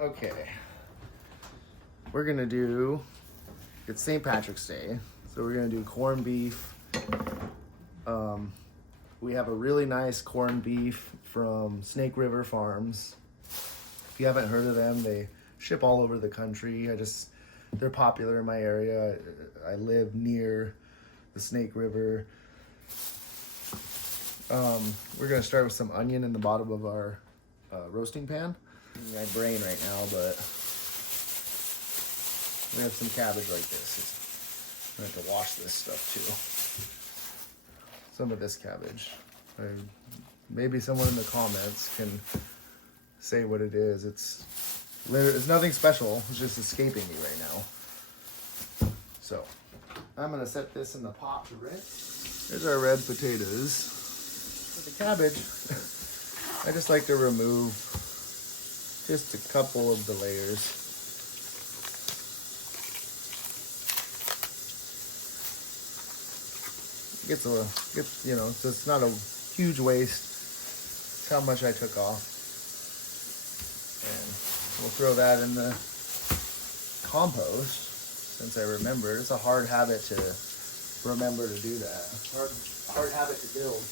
Okay. We're gonna do, it's St. Patrick's Day, so we're gonna do corned beef. We have a really nice corned beef from Snake River Farms. If you haven't heard of them, they ship all over the country. They're popular in my area. I live near the Snake River. We're gonna start with some onion in the bottom of our roasting pan. My brain right now, but we have some cabbage like this. I have to wash this stuff too. Some of this cabbage. Maybe someone in the comments can say what it is. It's nothing special. It's just escaping me right now. So I'm gonna set this in the pot to rinse. Here's our red potatoes. For the cabbage, I just like to remove just a couple of the layers. So it's not a huge waste. It's how much I took off. And we'll throw that in the compost, since I remember. It's a hard habit to remember to do that. Hard habit to build.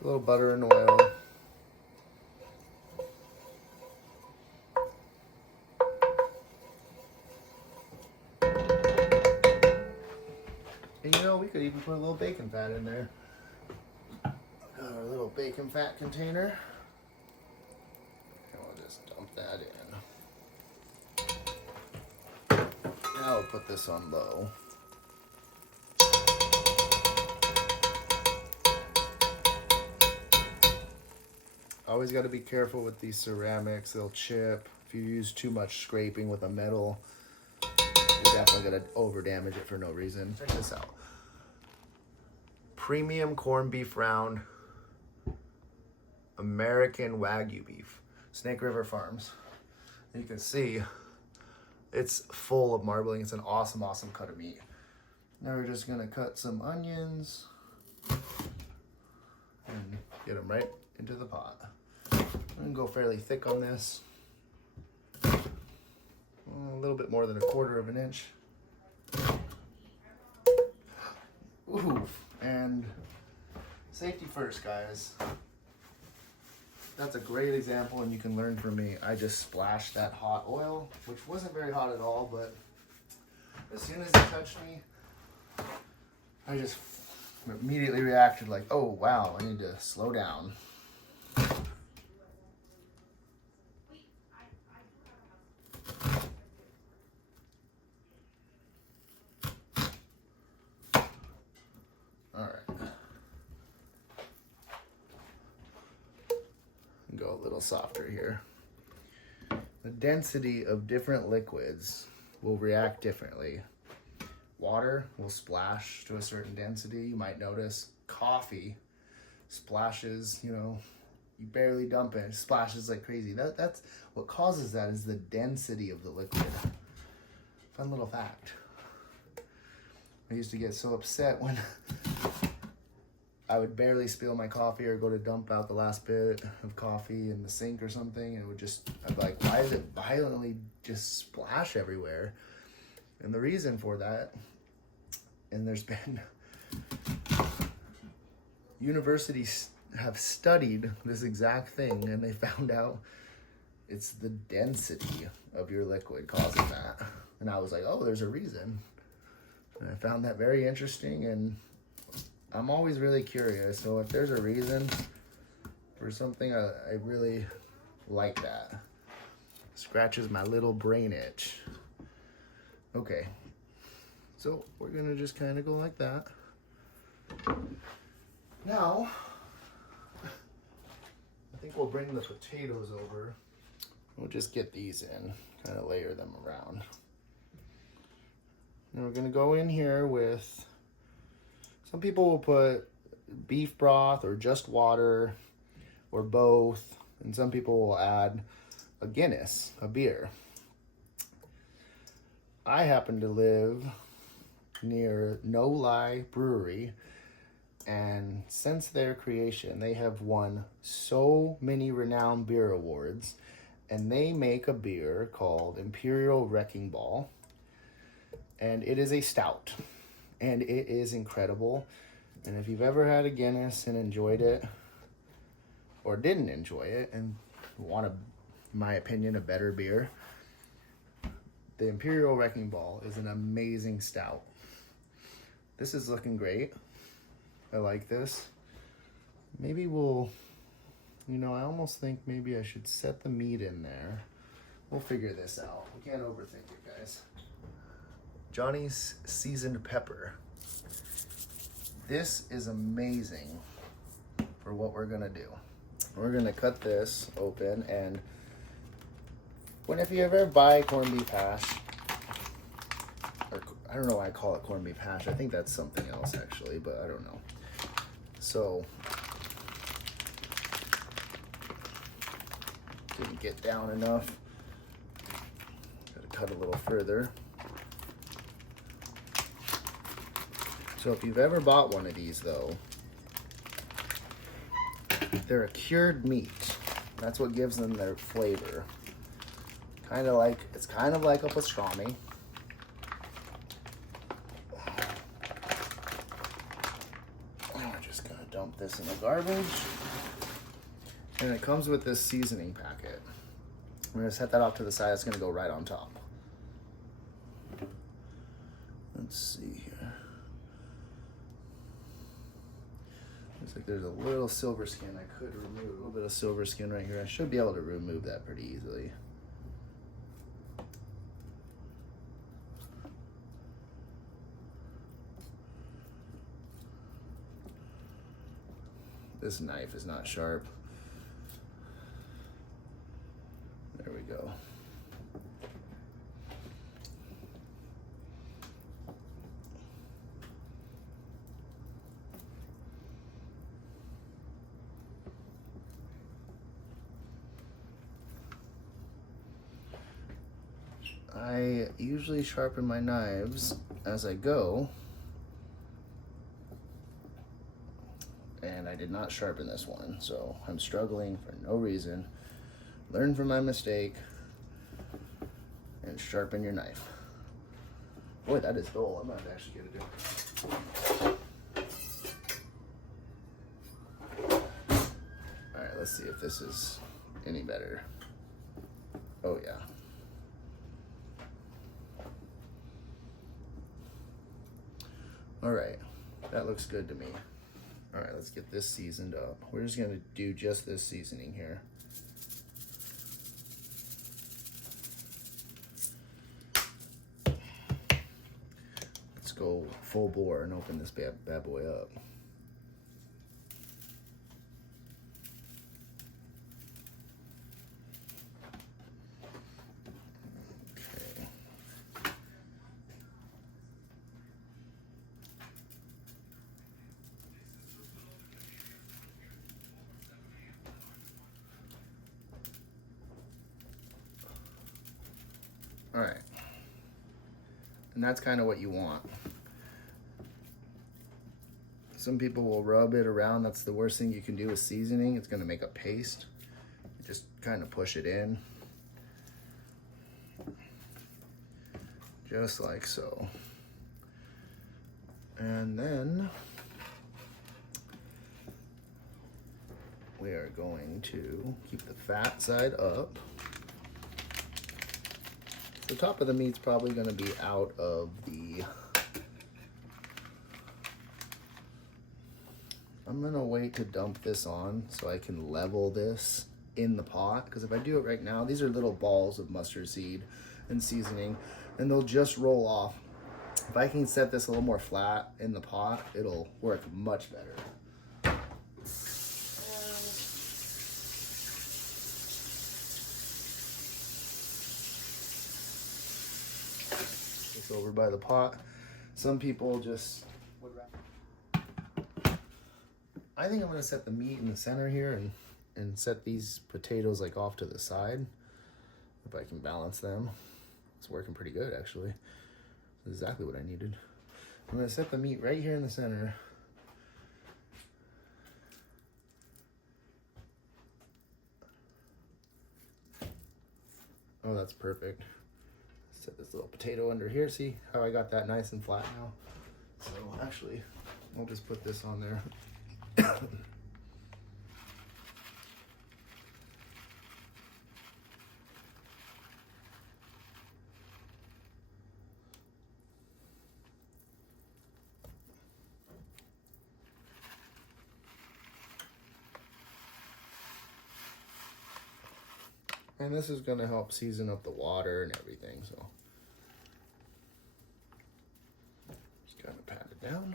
A little butter and oil. And we could even put a little bacon fat in there. Got our little bacon fat container. And we'll just dump that in. Now we'll put this on low. Always got to be careful with these ceramics. They'll chip. If you use too much scraping with a metal, you're definitely going to over damage it for no reason. Check this out. Premium corned beef round, American Wagyu beef, Snake River Farms. And you can see it's full of marbling. It's an awesome, awesome cut of meat. Now we're just going to cut some onions and get them right into the pot. I'm going to go fairly thick on this. A little bit more than 1/4 of an inch. Ooh, and safety first, guys. That's a great example, and you can learn from me. I just splashed that hot oil, which wasn't very hot at all, but as soon as it touched me, I just immediately reacted like, oh wow, I need to slow down. Go a little softer here. The density of different liquids will react differently. Water will splash to a certain density. You might notice coffee splashes, you barely dump it splashes like crazy. That's what causes that, is the density of the liquid. Fun little fact. I used to get so upset when I would barely spill my coffee or go to dump out the last bit of coffee in the sink or something. And I'd be like, why does it violently just splash everywhere? And the reason for that, and there's been, universities have studied this exact thing, and they found out it's the density of your liquid causing that. And I was like, oh, there's a reason. And I found that very interesting, and I'm always really curious, so if there's a reason for something, I really like that. Scratches my little brain itch. Okay, so we're gonna just kind of go like that. Now, I think we'll bring the potatoes over. We'll just get these in, kind of layer them around. And we're gonna go in here with, some people will put beef broth or just water or both. And some people will add a Guinness, a beer. I happen to live near No Lie Brewery And since their creation, they have won so many renowned beer awards. And they make a beer called Imperial Wrecking Ball. And it is a stout. And it is incredible. And if you've ever had a Guinness and enjoyed it, or didn't enjoy it, and want, in my opinion, a better beer, the Imperial Wrecking Ball is an amazing stout. This is looking great. I like this. Maybe we'll, I almost think maybe I should set the meat in there. We'll figure this out. We can't overthink it, guys. Johnny's seasoned pepper. This is amazing for what we're gonna do. We're gonna cut this open, and if you ever buy corned beef hash, or I don't know why I call it corned beef hash. I think that's something else actually, but I don't know. So, didn't get down enough. Gotta cut a little further. So if you've ever bought one of these though, they're a cured meat. That's what gives them their flavor. It's kind of like a pastrami. We're just gonna dump this in the garbage. And it comes with this seasoning packet. I'm gonna set that off to the side. It's gonna go right on top. Let's see here. Looks like there's a little silver skin I could remove. A little bit of silver skin right here. I should be able to remove that pretty easily. This knife is not sharp. There we go. I usually sharpen my knives as I go, and I did not sharpen this one, so I'm struggling for no reason. Learn from my mistake and sharpen your knife. Boy, that is dull. I'm not actually gonna do it. All right, let's see if this is any better. Oh yeah. All right, that looks good to me. All right, let's get this seasoned up. We're just gonna do just this seasoning here. Let's go full bore and open this bad boy up. All right, and that's kind of what you want. Some people will rub it around. That's the worst thing you can do with seasoning. It's gonna make a paste. Just kind of push it in. Just like so. And then we are going to keep the fat side up. The top of the meat's probably going to be out of the... I'm going to wait to dump this on so I can level this in the pot, because if I do it right now, these are little balls of mustard seed and seasoning, and they'll just roll off. If I can set this a little more flat in the pot, it'll work much better. Over by the pot. Some people just would rather. I think I'm going to set the meat in the center here and set these potatoes like off to the side. If I can balance them. It's working pretty good actually. That's exactly what I needed. I'm going to set the meat right here in the center. that's perfect. Set this little potato under here. See how I got that nice and flat now? So actually, I'll just put this on there. And this is going to help season up the water and everything, so just kind of pat it down.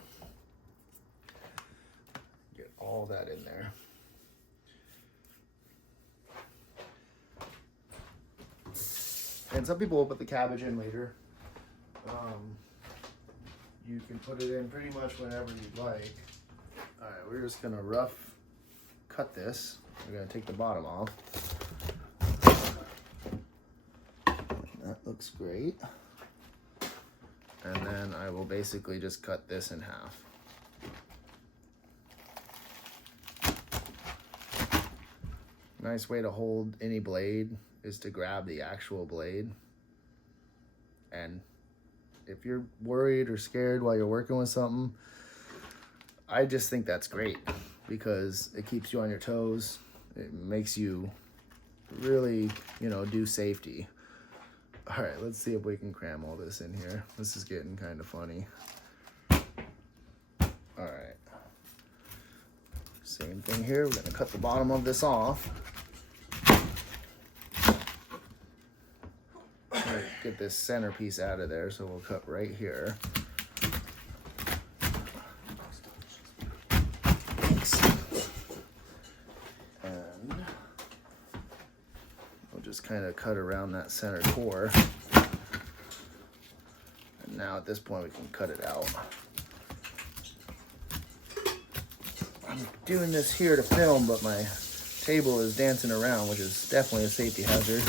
Get all that in there. And some people will put the cabbage in later. You can put it in pretty much whenever you'd like. All right, we're just gonna rough cut this. We're gonna take the bottom off. That looks great. And then I will basically just cut this in half. Nice way to hold any blade is to grab the actual blade. And if you're worried or scared while you're working with something, I just think that's great because it keeps you on your toes. It makes you really, you know, do safety. All right, let's see if we can cram all this in here. This is getting kind of funny. All right. Same thing here. We're gonna cut the bottom of this off. All right, get this centerpiece out of there, so we'll cut right here. And we'll just kind of cut around that center core. And now at this point we can cut it out. I'm doing this here to film, but my table is dancing around, which is definitely a safety hazard.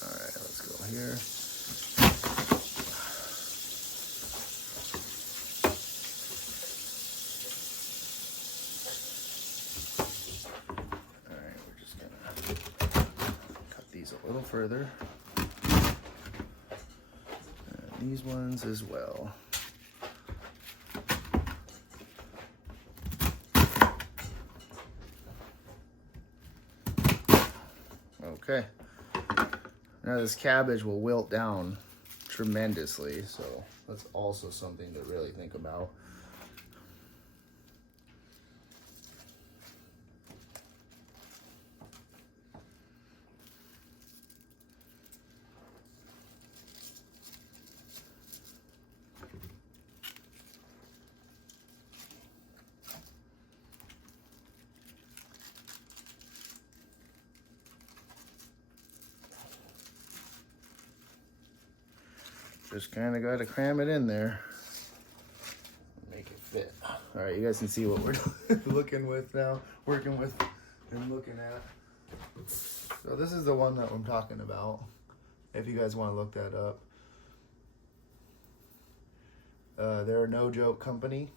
All right, let's go here. All right, we're just gonna cut these a little further. These ones as well. Okay. Now this cabbage will wilt down tremendously, so that's also something to really think about. Just kind of got to cram it in there, make it fit. All right, you guys can see what we're looking with now, working with and looking at. So this is the one that I'm talking about, if you guys want to look that up. They're a no joke company.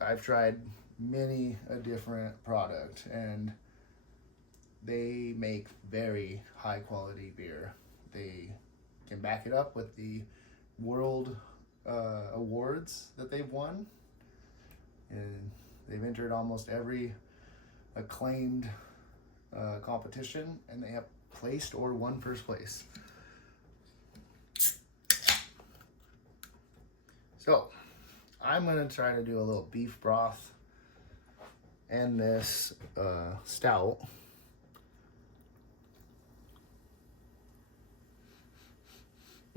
I've tried many a different product, and they make very high quality beer. They can back it up with the world awards that they've won, and they've entered almost every acclaimed competition, and they have placed or won first place. So I'm gonna try to do a little beef broth and this stout.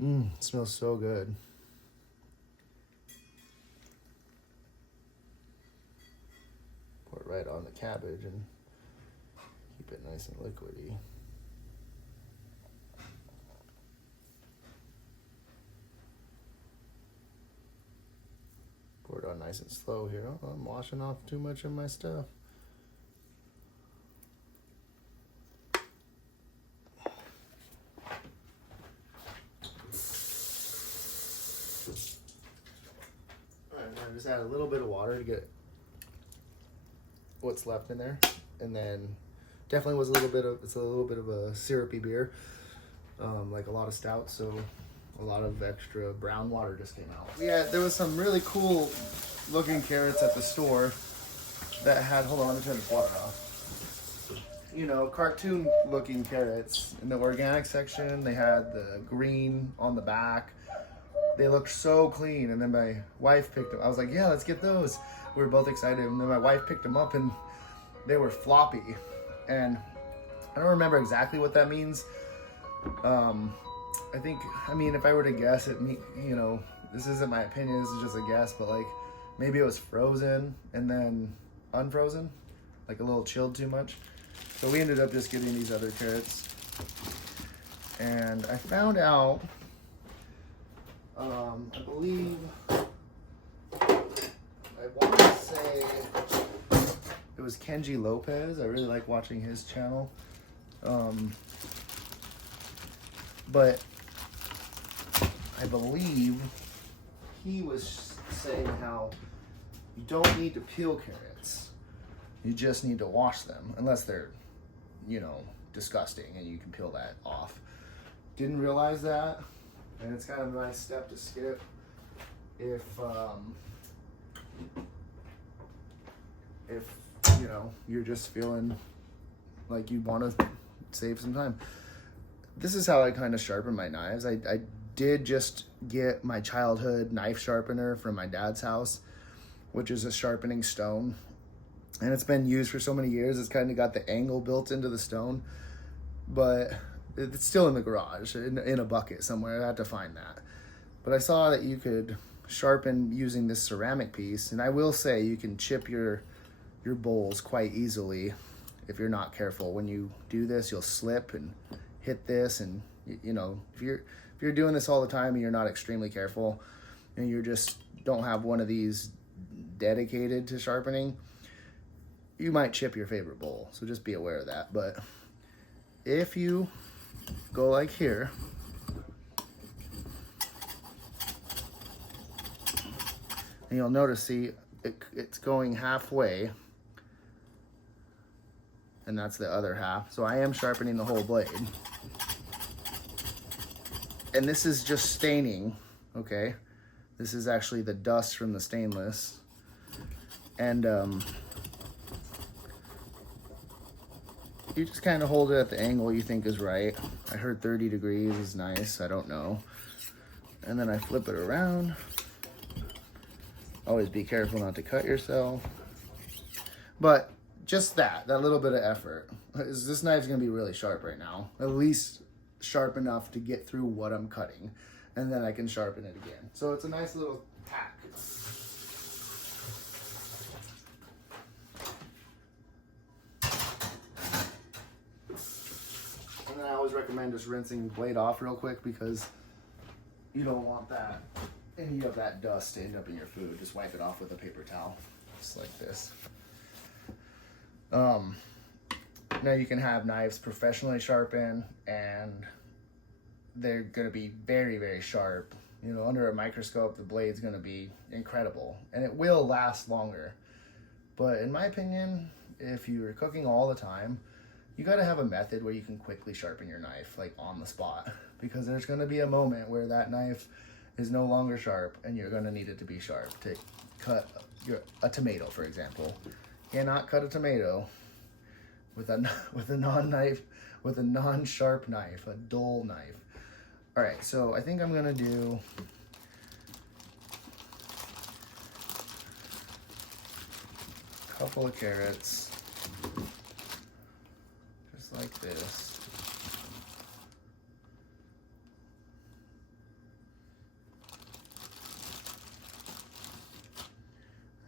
It smells so good. Pour it right on the cabbage and keep it nice and liquidy. Pour it on nice and slow here. Oh, I'm washing off too much of my stuff. Just add a little bit of water to get what's left in there, and then definitely was it's a little bit of a syrupy beer, like a lot of stouts, so a lot of extra brown water just came out. Yeah, there was some really cool looking carrots at the store that had, hold on, let me turn the water off. You know, cartoon looking carrots. In the organic section, they had the green on the back. They looked so clean, and then my wife picked them. I was like, yeah, let's get those. We were both excited, and then my wife picked them up, and they were floppy. And I don't remember exactly what that means. I think, I mean, if I were to guess it, you know, this isn't my opinion, this is just a guess, but like maybe it was frozen and then unfrozen, like a little chilled too much. So we ended up just getting these other carrots. And I found out, I believe, I want to say it was Kenji Lopez. I really like watching his channel. But I believe he was saying how you don't need to peel carrots. You just need to wash them, unless they're, you know, disgusting and you can peel that off. Didn't realize that, and it's kind of a nice step to skip if you know, you're just feeling like you want to save some time. This is how I kind of sharpen my knives. I did just get my childhood knife sharpener from my dad's house, which is a sharpening stone. And it's been used for so many years, it's kind of got the angle built into the stone. But it's still in the garage, in a bucket somewhere. I had to find that. But I saw that you could sharpen using this ceramic piece. And I will say you can chip your bowls quite easily if you're not careful. When you do this, you'll slip and hit this, and you know, if you're doing this all the time and you're not extremely careful and you just don't have one of these dedicated to sharpening, you might chip your favorite bowl. So just be aware of that. But if you go like here, and you'll notice, see, it's going halfway, and that's the other half. So I am sharpening the whole blade. And this is just staining, okay? This is actually the dust from the stainless. And you just kind of hold it at the angle you think is right. I heard 30 degrees is nice, I don't know. And then I flip it around. Always be careful not to cut yourself. But just that little bit of effort. This knife's gonna be really sharp right now. At least sharp enough to get through what I'm cutting. And then I can sharpen it again. So it's a nice little hack. And then I always recommend just rinsing the blade off real quick, because you don't want that, any of that dust to end up in your food. Just wipe it off with a paper towel, just like this. Now you can have knives professionally sharpened, and they're going to be very, very sharp. You know, under a microscope, the blade's going to be incredible, and it will last longer. But in my opinion, if you're cooking all the time, you got to have a method where you can quickly sharpen your knife, like on the spot, because there's going to be a moment where that knife is no longer sharp, and you're going to need it to be sharp to cut a tomato, for example. You cannot cut a tomato with a non-sharp knife, a dull knife. All right, so I think I'm gonna do a couple of carrots, just like this.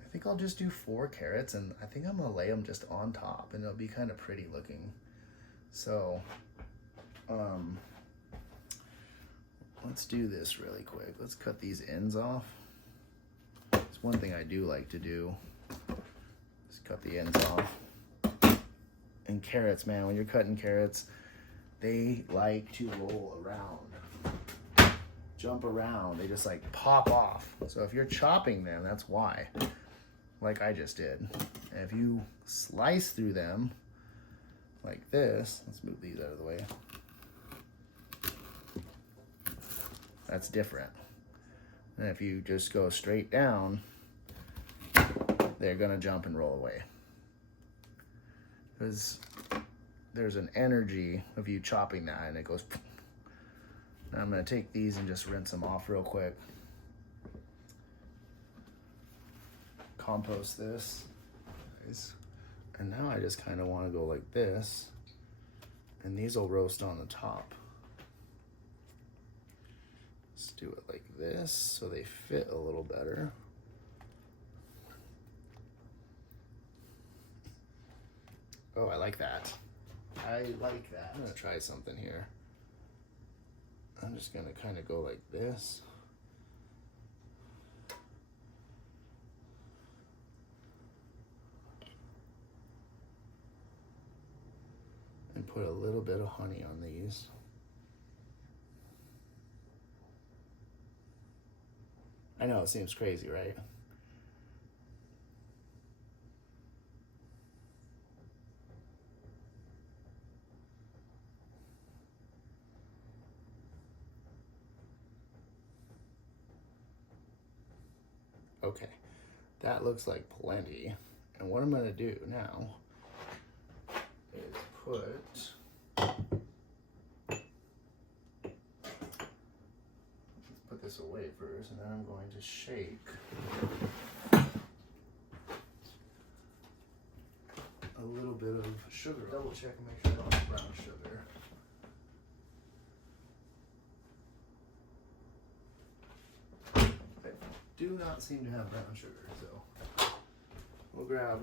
I think I'll just do 4 carrots, and I think I'm gonna lay them just on top, and it'll be kind of pretty looking. So, let's do this really quick. Let's cut these ends off. It's one thing I do like to do. Just cut the ends off. And carrots, man, when you're cutting carrots, they like to roll around. jump around. They just like pop off. So if you're chopping them, that's why, like I just did. And if you slice through them like this, let's move these out of the way. That's different. And if you just go straight down, they're gonna jump and roll away. Because there's an energy of you chopping that and it goes. Now I'm gonna take these and just rinse them off real quick. Compost this. And now I just kind of want to go like this. And these will roast on the top. Let's do it like this so they fit a little better. Oh, I like that. I like that. I'm gonna try something here. I'm just gonna kind of go like this. And put a little bit of honey on these. I know, it seems crazy, right? Okay, that looks like plenty. And what I'm gonna do now is let's put this away first, and then I'm going to shake a little bit of sugar. Double check and make sure I don't have brown sugar. I do not seem to have brown sugar, so we'll grab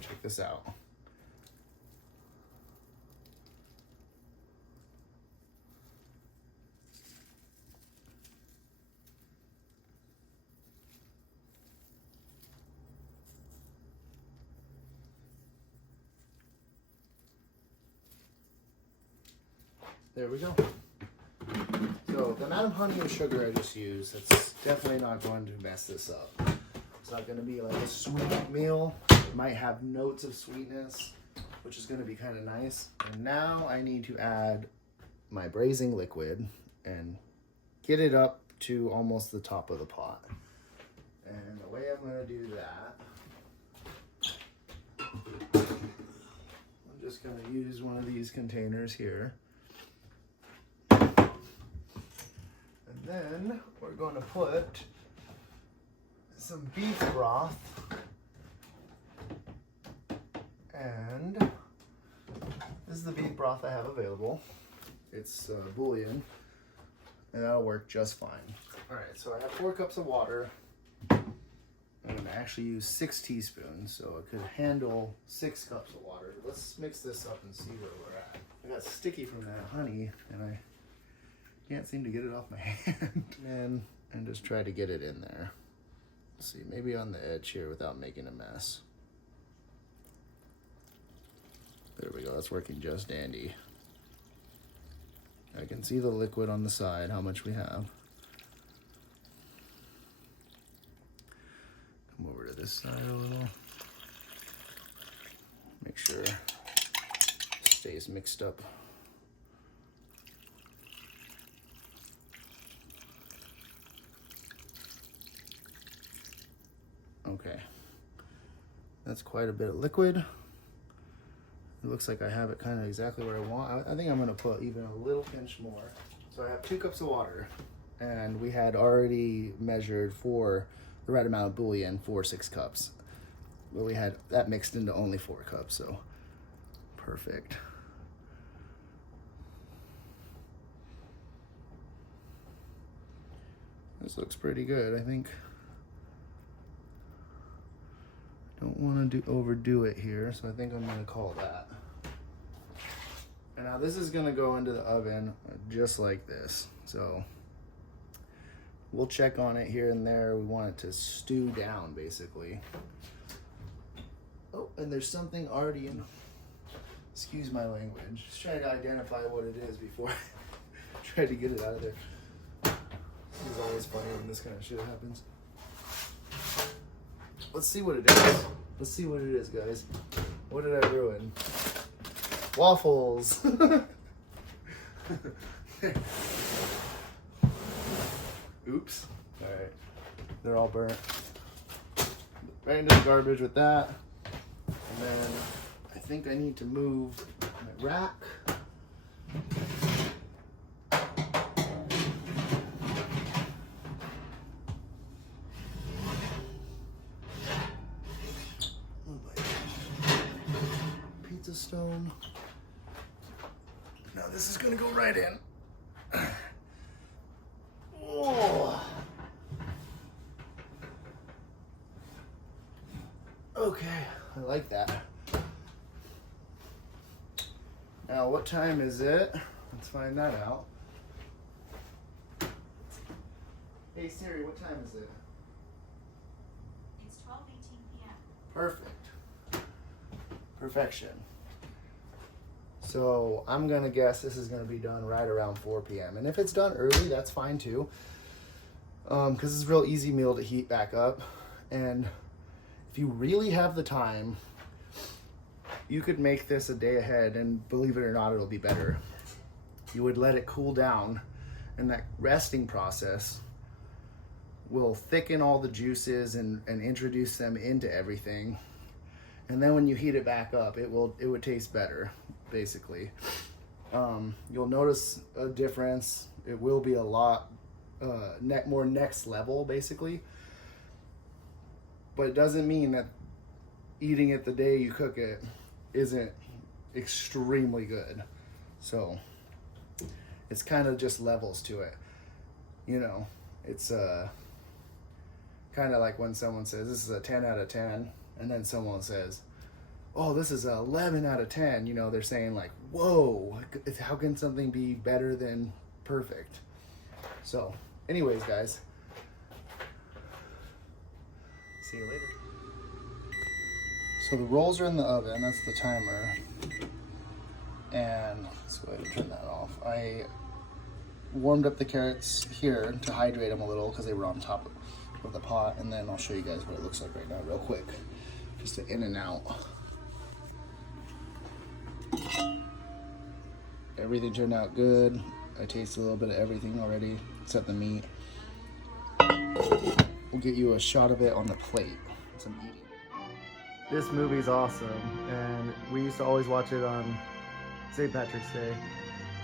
check this out. There we go. So the amount of honey and sugar I just used, that's definitely not going to mess this up. It's not going to be like a sweet meal. It might have notes of sweetness, which is going to be kind of nice. And now I need to add my braising liquid and get it up to almost the top of the pot. And the way I'm going to do that, I'm just going to use one of these containers here. And then we're going to put some beef broth and this is the beef broth I have available. It's bouillon and that'll work just fine. All right, so I have 4 cups of water. I'm going to actually use 6 teaspoons, so it could handle 6 cups of water. Let's mix this up and see where we're at. I got sticky from that honey and I can't seem to get it off my hand. And just try to get it in there. Let's see, maybe on the edge here without making a mess. There we go, that's working just dandy. I can see the liquid on the side, how much we have. Come over to this side a little. Make sure it stays mixed up. Okay, that's quite a bit of liquid. It looks like I have it kind of exactly where I want. I think I'm gonna put even a little pinch more. So I have 2 cups of water and we had already measured for the right amount of bouillon for 6 cups. But we had that mixed into only 4 cups, so perfect. This looks pretty good, I think. Don't want to overdo it here, so I think I'm going to call that. And now this is going to go into the oven just like this. So we'll check on it here and there. We want it to stew down, basically. Oh, and there's something already in. Excuse my language. Just trying to identify what it is before I try to get it out of there. This is always funny when this kind of shit happens. Let's see what it is. Let's see what it is, guys. What did I ruin? Waffles. Oops. Alright. They're all burnt. Right into the garbage with that. And then I think I need to move my rack. Pizza stone. Now this is gonna go right in. Oh. Okay, I like that. Now what time is it? Let's find that out. Hey Siri, what time is it? It's 12:18 p.m. Perfect. Perfection. So I'm gonna guess this is gonna be done right around 4 p.m. And if it's done early, that's fine too. Because it's a real easy meal to heat back up. And if you really have the time, you could make this a day ahead, and believe it or not, it'll be better. You would let it cool down, and that resting process will thicken all the juices and introduce them into everything. And then when you heat it back up, it would taste better, basically. You'll notice a difference. It will be a lot more next level, basically. But it doesn't mean that eating it the day you cook it isn't extremely good. So it's kind of just levels to it. You know, it's kind of like when someone says this is a 10 out of 10, and then someone says, oh, this is a 11 out of 10. You know, they're saying like, whoa, how can something be better than perfect? So anyways, guys, see you later. So the rolls are in the oven, that's the timer. And let's go ahead and turn that off. I warmed up the carrots here to hydrate them a little because they were on top of the pot, and then I'll show you guys what it looks like right now real quick. Just an in and out. Everything turned out good. I tasted a little bit of everything already, except the meat. We'll get you a shot of it on the plate. Some eating. This movie's awesome, and we used to always watch it on St. Patrick's Day.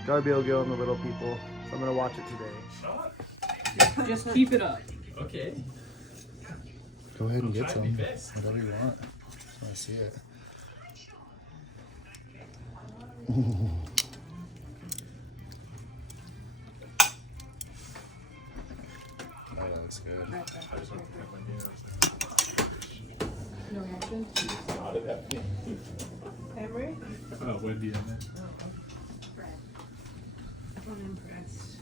Darby O'Gill and the Little People. So I'm gonna watch it today. Just keep it up. Okay. Go ahead and get I'll some. try my best. Whatever you want. Just wanna see it. Oh, that looks good. I just want to have my dinner. No reaction? How did that feel? Emery? Wendy on that. Unimpressed.